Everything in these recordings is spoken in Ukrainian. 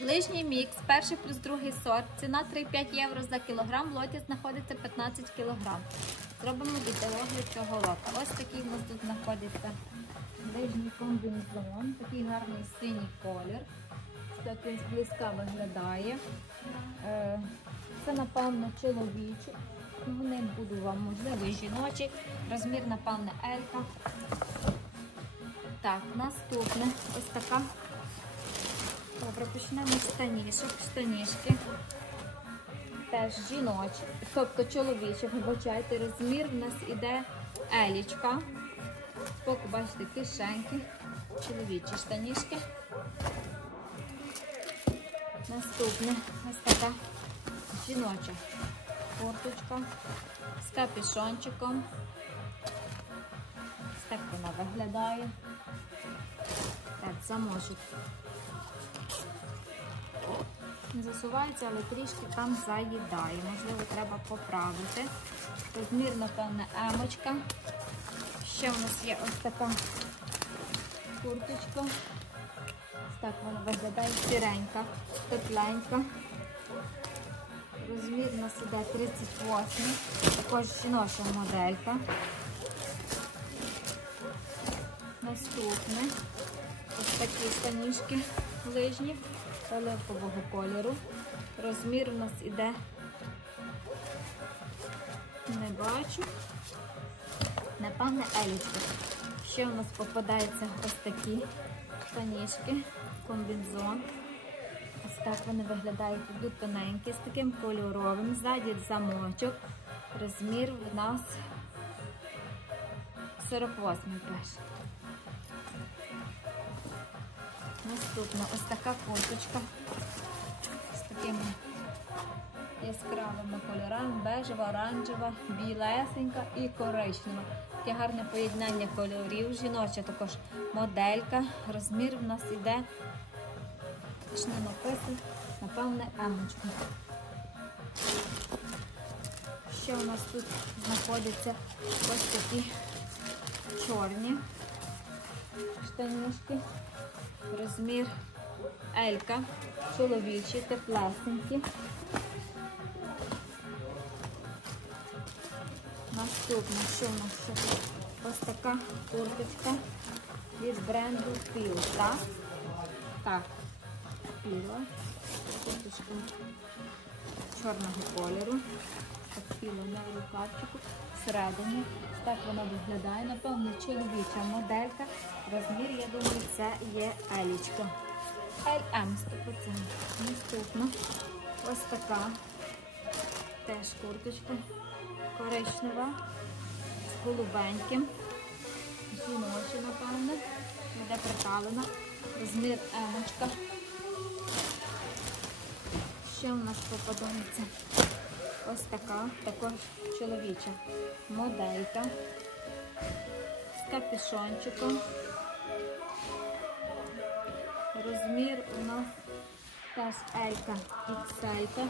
Лижній мікс, перший плюс другий сорт. Ціна 3,5 євро за кілограм. В лоті знаходиться 15 кілограм. Зробимо відеогляд цього лота. Ось такий у нас тут знаходиться лижній комбінезон. Такий гарний синій колір. Так він зблизька виглядає. Е, Це, напевно, чоловічий. Вони будуть вам, можливо, жіночі. Розмір, напевне, Елька. Так, наступне ось така. Добре, почнемо з штанішок. Штанішки. Теж жіночі, тобто чоловічі, вибачайте, розмір в нас іде елічка. Збоку, бачите, кишеньки, чоловічі штанішки. Наступне ось така жіноча курточка з капюшончиком. Ось так вона виглядає. Так, замочок. Засувається, але трішки там заїдає. Можливо, треба поправити. Розмір, напевне, емочка. Ще в нас є ось така курточка. Так вона виглядає сіренька, тепленька. Розмір у іде 38, також жіноча моделька. Наступне ось такі штанішки лижні оливкового кольору. Розмір у нас іде, не бачу. Напевне, елічка. Ще у нас попадаються ось такі штанішки, комбінзон. Ось так вони виглядають, тут тоненькі, з таким кольоровим. Ззаді замочок. Розмір в нас 48 перший. Наступна ось така курточка з такими яскравими кольорами, бежева, оранжева, білесенька і коричнева. Таке гарне поєднання кольорів. Жіноча також моделька. Розмір в нас ж не написано, напевне, емочку. Ще у нас тут знаходяться ось такі чорні штанішки. Розмір Елька, чоловічі, теплесенькі. Наступне, що у нас ще? Ось така курточка від бренду Peel, так? Peel. Курточка чорного кольору. Так, піло на рукавчику. Всередині. Так вона виглядає. Напевно, чоловіча моделька. Розмір, я думаю, це є елічка. LM 100%. Наступна. Ось така. Теж курточка. Коричнева. З голубеньким. Жіноча, напевно. Буде приталена. Розмір емочка. Ще у нас попадається ось така, також чоловіча моделька з капюшончиком. Розмір у нас теж Елька XL.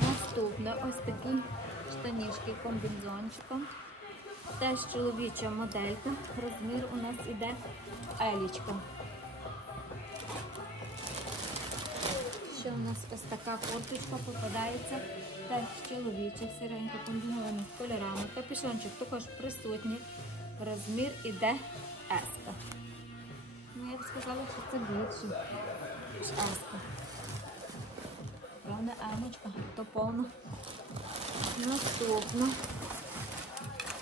Наступне ось такі штанішки комбінзончиком. Теж чоловіча моделька. Розмір у нас іде елічка. Ще у нас ось така курточка попадається. Теж чоловіча, сиренька, комбінована з кольорами. Капюшончик також присутній. Розмір іде еска. Ну, я б сказала, що це більше, ніж еска. Правда, емочка, то повно. Наступно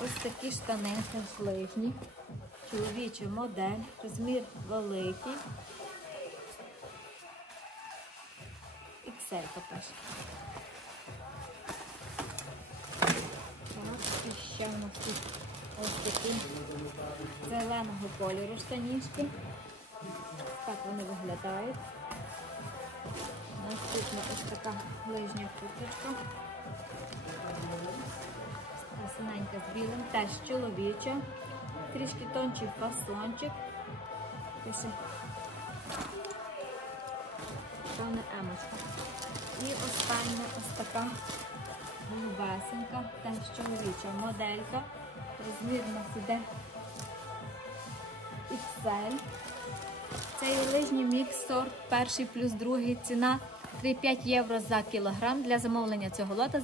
ось такі штани теж лижні. Чоловіча модель, розмір великий. XL пише. Так, і ще у нас тут ось такі зеленого кольору штанішки. Так вони виглядають. Наступна ось така ближня курточка. Синенька з білим, теж чоловіча. Трішки тончий фасончик. Певне емочка. І остання ось така голубесенька, теж чоловіча моделька. Розмір у нас іде XL. Це лижній мікс сорт, перший плюс другий. Ціна 3,5 євро за кілограм. Для замовлення цього лота